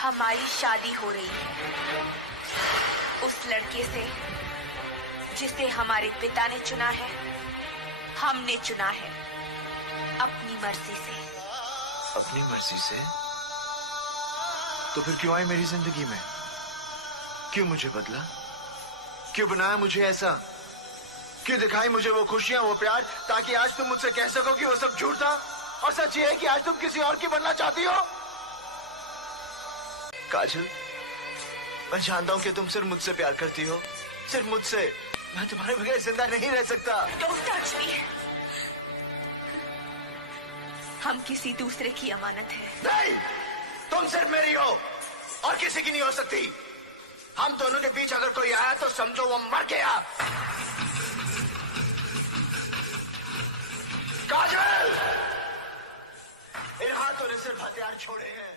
हमारी शादी हो रही है उस लड़के से जिसे हमारे पिता ने चुना है, हमने चुना है अपनी मर्जी से। अपनी मर्जी से? तो फिर क्यों आई मेरी जिंदगी में? क्यों मुझे बदला? क्यों बनाया मुझे ऐसा? क्यों दिखाई मुझे वो खुशियां, वो प्यार, ताकि आज तुम मुझसे कह सको कि वो सब झूठ था और सच ये है कि आज तुम किसी और की बनना चाहती हो? काजल, मैं जानता हूं कि तुम सिर्फ मुझसे प्यार करती हो, सिर्फ मुझसे। मैं तुम्हारे बगैर जिंदा नहीं रह सकता। Don't touch me। हम किसी दूसरे की अमानत है। नहीं, तुम सिर्फ मेरी हो और किसी की नहीं हो सकती। हम दोनों के बीच अगर कोई आया तो समझो वो मर गया। काजल, इन हाथों ने सिर्फ हथियार छोड़े हैं।